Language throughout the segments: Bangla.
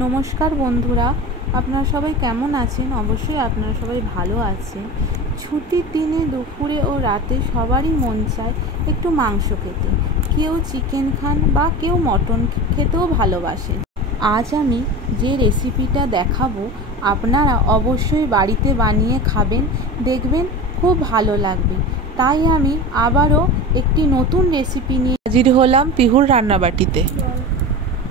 নমস্কার বন্ধুরা, আপনারা সবাই কেমন আছেন? অবশ্যই আপনারা সবাই ভালো আছেন। ছুটির দিনে দুপুরে ও রাতে সবারই মন চায় একটু মাংস খেতে। কেউ চিকেন খান বা কেউ মটন খেতেও ভালোবাসেন। আজ আমি যে রেসিপিটা দেখাবো আপনারা অবশ্যই বাড়িতে বানিয়ে খাবেন, দেখবেন খুব ভালো লাগবে। তাই আমি আবারও একটি নতুন রেসিপি নিয়ে হাজির হলাম পিহুর রান্নাবাটিতে।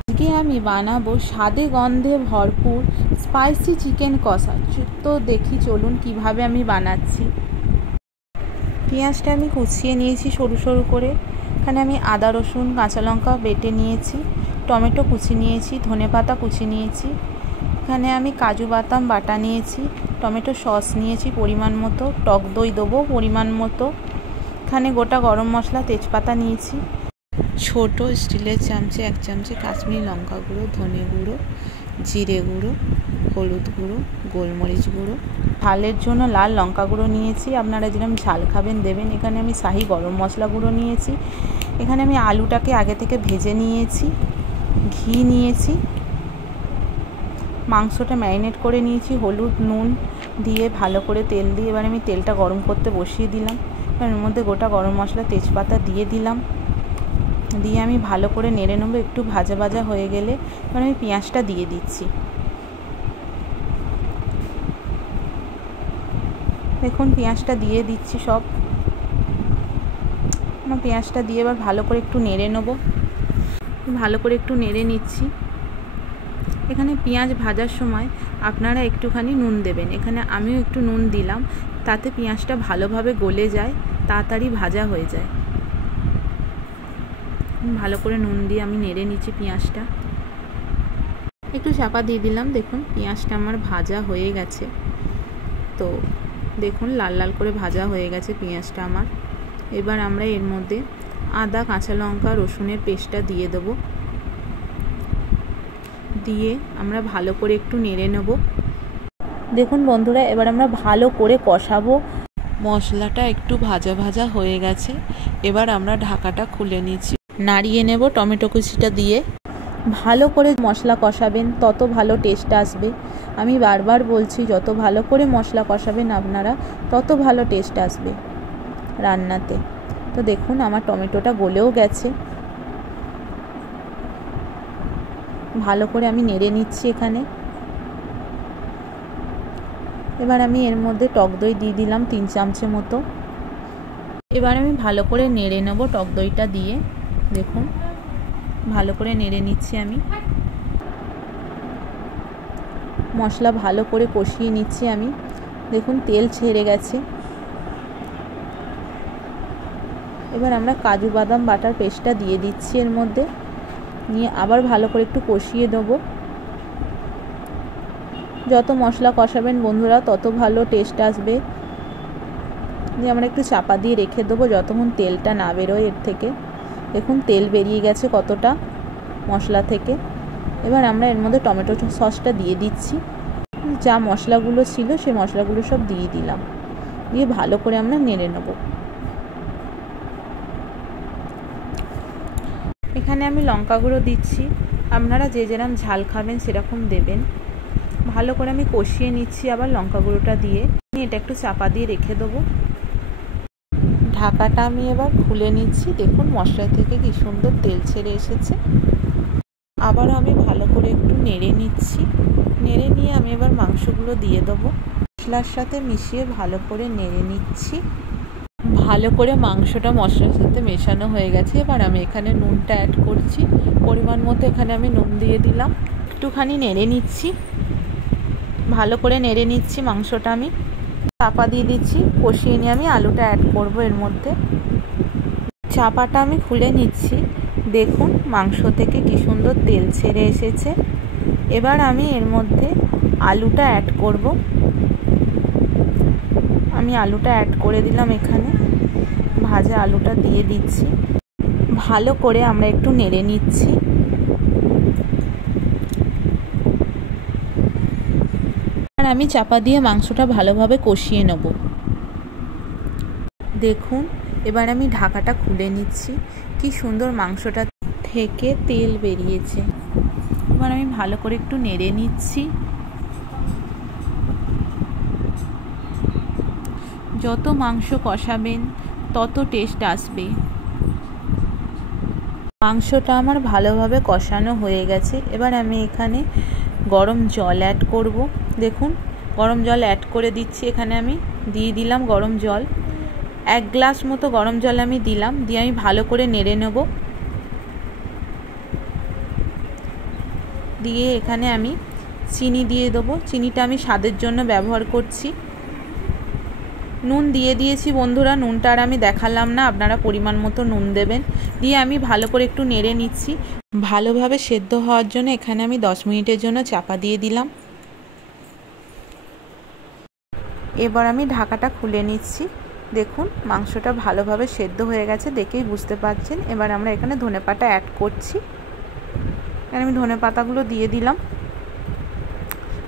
আজকে আমি বানাবো স্বাদে গন্ধে ভরপুর স্পাইসি চিকেন কষা। তো দেখি চলুন কিভাবে আমি বানাচ্ছি। পেঁয়াজটা আমি কুচিয়ে নিয়েছি সরু সরু করে। এখানে আমি আদা রসুন কাঁচা লঙ্কা বেটে নিয়েছি, টমেটো কুচি নিয়েছি, ধনেপাতা কুচি নিয়েছি। এখানে আমি কাজু বাদাম বাটা নিয়েছি, টমেটো সস নিয়েছি পরিমাণ মতো, টক দই দেবো পরিমাণ মতো। এখানে গোটা গরম মশলা তেজপাতা নিয়েছি। ছোট স্টিলের চামচে 1 চামচে কাশ্মীরি লঙ্কা গুঁড়ো, ধনে গুঁড়ো, জিরে গুঁড়ো, হলুদ গুঁড়ো, গোলমরিচ গুঁড়ো। ঝালের জন্য লাল লঙ্কা গুঁড়ো নিয়েছি, আপনারা যেরকম ঝাল খাবেন দেবেন। এখানে আমি শাহি গরম মশলা গুঁড়ো নিয়েছি। এখানে আমি আলুটাকে আগে থেকে ভেজে নিয়েছি, ঘি নিয়েছি, মাংসটা ম্যারিনেট করে নিয়েছি হলুদ নুন দিয়ে ভালো করে তেল দিয়ে। এবার আমি তেলটা গরম করতে বসিয়ে দিলাম। এর মধ্যে গোটা গরম মশলা তেজপাতা দিয়ে দিলাম, দিয়ে আমি ভালো করে নেড়ে নেবো। একটু ভাজা ভাজা হয়ে গেলে এবার আমি পেঁয়াজটা দিয়ে দিচ্ছি। দেখুন পেঁয়াজটা দিয়ে দিচ্ছি সব। আমার পেঁয়াজটা দিয়ে এবার ভালো করে একটু নেড়ে নেবো, ভালো করে একটু নেড়ে নিচ্ছি। এখানে পেঁয়াজ ভাজার সময় আপনারা একটুখানি নুন দেবেন। এখানে আমিও একটু নুন দিলাম, তাতে পেঁয়াজটা ভালোভাবে গলে যায়, তাড়াতাড়ি ভাজা হয়ে যায়। ভালো করে নুন দিয়ে আমি নেড়ে নিচ্ছি পেঁয়াজটা। একটু চাপা দিয়ে দিলাম। দেখুন পেঁয়াজটা আমার ভাজা হয়ে গেছে। তো দেখুন লাল লাল করে ভাজা হয়ে গেছে পেঁয়াজটা আমার। এবার আমরা এর মধ্যে আদা কাঁচা লঙ্কা রসুনের পেস্টটা দিয়ে দেবো, দিয়ে আমরা ভালো করে একটু নেড়ে নেব। দেখুন বন্ধুরা, এবার আমরা ভালো করে কষাবো। মশলাটা একটু ভাজা ভাজা হয়ে গেছে। এবার আমরা ঢাকাটা খুলে নিচ্ছি, নাড়িয়ে নেব টমেটো কুচিটা দিয়ে। ভালো করে মশলা কষাবেন, তত ভালো টেস্ট আসবে। আমি বারবার বলছি, যত ভালো করে মশলা কষাবেন আপনারা তত ভালো টেস্ট আসবে রান্নাতে। তো দেখুন আমার টমেটোটা গলেও গেছে। ভালো করে আমি নেড়ে নিচ্ছি এখানে। এবার আমি এর মধ্যে টক দই দিয়ে দিলাম 3 চামচের মতো। এবার আমি ভালো করে নেড়ে নেব টক দইটা দিয়ে। দেখুন ভালো করে নেড়ে নিচ্ছি আমি। মশলা ভালো করে কষিয়ে নিচ্ছি আমি। দেখুন তেল ছেড়ে গেছে। এবার আমরা কাজু বাদাম বাটার পেস্টটা দিয়ে দিচ্ছি এর মধ্যে, নিয়ে আবার ভালো করে একটু কষিয়ে দেবো। যত মশলা কষাবেন বন্ধুরা তত ভালো টেস্ট আসবে। দিয়ে আমরা একটু চাপা দিয়ে রেখে দেবো যতক্ষণ তেলটা না বেরোয় এর থেকে। দেখুন তেল বেরিয়ে গেছে কতটা মশলা থেকে। এবার আমরা এর মধ্যে টমেটো সসটা দিয়ে দিচ্ছি। যা মশলাগুলো ছিল সেই মশলাগুলো সব দিয়ে দিলাম, দিয়ে ভালো করে আমরা নেড়ে নেব। এখানে আমি লঙ্কা গুঁড়ো দিচ্ছি, আপনারা যে যেরকম ঝাল খাবেন সেরকম দেবেন। ভালো করে আমি কষিয়ে নিচ্ছি আবার লঙ্কা গুঁড়োটা দিয়ে। এটা একটু চাপা দিয়ে রেখে দেবো। ঢাকাটা আমি এবার খুলে নিচ্ছি। দেখুন মশলা থেকে কি সুন্দর তেল ছেড়ে এসেছে। আবার আমি ভালো করে একটু নেড়ে নিচ্ছি। নেড়ে নিয়ে আমি এবার মাংসগুলো দিয়ে দেবো। মশলার সাথে মিশিয়ে ভালো করে নেড়ে নিচ্ছি। ভালো করে মাংসটা মশলার সাথে মেশানো হয়ে গেছে। এবার আমি এখানে নুনটা অ্যাড করছি পরিমাণ মতো। এখানে আমি নুন দিয়ে দিলাম, একটুখানি নেড়ে নিচ্ছি। ভালো করে নেড়ে নিচ্ছি মাংসটা। আমি চাপা দিয়ে দিচ্ছি, কষিয়ে নিয়ে আমি আলুটা অ্যাড করব এর মধ্যে। চাপাটা আমি খুলে নিচ্ছি। দেখুন মাংস থেকে কি সুন্দর তেল ছেড়ে এসেছে। এবার আমি এর মধ্যে আলুটা অ্যাড করব। আমি আলুটা অ্যাড করে দিলাম এখানে। ভাজা আলুটা দিয়ে দিচ্ছি। ভালো করে আমরা একটু নেড়ে নিচ্ছি। আর আমি চাপা দিয়ে মাংসটা ভালোভাবে কষিয়ে নেব। দেখুন এবার আমি ঢাকাটা খুলে নিচ্ছি। কি সুন্দর মাংসটা থেকে তেল বেরিয়েছে। এবার আমি ভালো করে একটু নেড়ে নিচ্ছি। যত মাংস কষাবেন তত টেস্ট আসবে। মাংসটা আমার ভালোভাবে কষানো হয়ে গেছে। এবার আমি এখানে গরম জল অ্যাড করব। দেখুন গরম জল অ্যাড করে দিচ্ছি। এখানে আমি দিয়ে দিলাম গরম জল, 1 গ্লাস মতো গরম জল আমি দিলাম। দিয়ে আমি ভালো করে নেড়ে নেব। দিয়ে এখানে আমি চিনি দিয়ে দেবো। চিনিটা আমি স্বাদের জন্য ব্যবহার করছি। নুন দিয়ে দিয়েছি বন্ধুরা, নুনটা আর আমি দেখালাম না, আপনারা পরিমাণ মতো নুন দেবেন। দিয়ে আমি ভালো করে একটু নেড়ে নিচ্ছি। ভালোভাবে সেদ্ধ হওয়ার জন্য এখানে আমি 10 মিনিটের জন্য চাপা দিয়ে দিলাম। এবার আমি ঢাকাটা খুলে নিচ্ছি। দেখুন মাংসটা ভালোভাবে সেদ্ধ হয়ে গেছে, দেখেই বুঝতে পারছেন। এবার আমরা এখানে ধনেপাতা অ্যাড করছি। এখানে আমি ধনেপাতাগুলো দিয়ে দিলাম।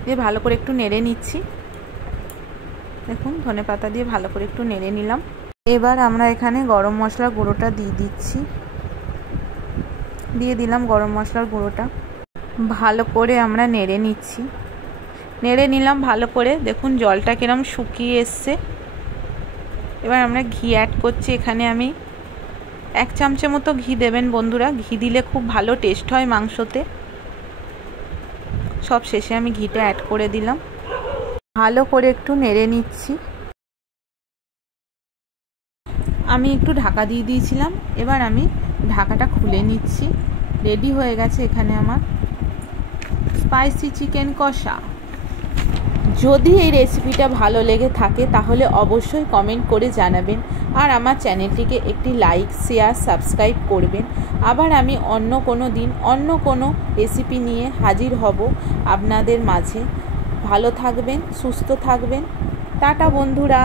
দিয়ে ভালো করে একটু নেড়ে নিচ্ছি। দেখুন ধনেপাতা দিয়ে ভালো করে একটু নেড়ে নিলাম। এবার আমরা এখানে গরম মশলার গুঁড়োটা দিয়ে দিচ্ছি। দিয়ে দিলাম গরম মশলার গুঁড়োটা। ভালো করে আমরা নেড়ে নিচ্ছি। নেড়ে নিলাম ভালো করে। দেখুন জলটা কিরম শুকিয়ে এসছে। এবার আমরা ঘি অ্যাড করছি। এখানে আমি 1 চামচের মতো ঘি দেবেন বন্ধুরা। ঘি দিলে খুব ভালো টেস্ট হয় মাংসতে। সব শেষে আমি ঘিটা অ্যাড করে দিলাম। ভালো করে একটু নেড়ে নিচ্ছি। আমি একটু ঢাকা দিয়ে দিয়েছিলাম, এবার আমি ঢাকাটা খুলে নিচ্ছি। রেডি হয়ে গেছে এখানে আমার স্পাইসি চিকেন কষা। যদি এই রেসিপিটা ভালো লেগে থাকে তাহলে অবশ্যই কমেন্ট করে জানাবেন। আর আমার চ্যানেলটিকে একটি লাইক, শেয়ার, সাবস্ক্রাইব করবেন। আবার আমি অন্য কোনো দিন অন্য কোনো রেসিপি নিয়ে হাজির হব আপনাদের মাঝে। ভালো থাকবেন, সুস্থ থাকবেন। টাটা বন্ধুরা।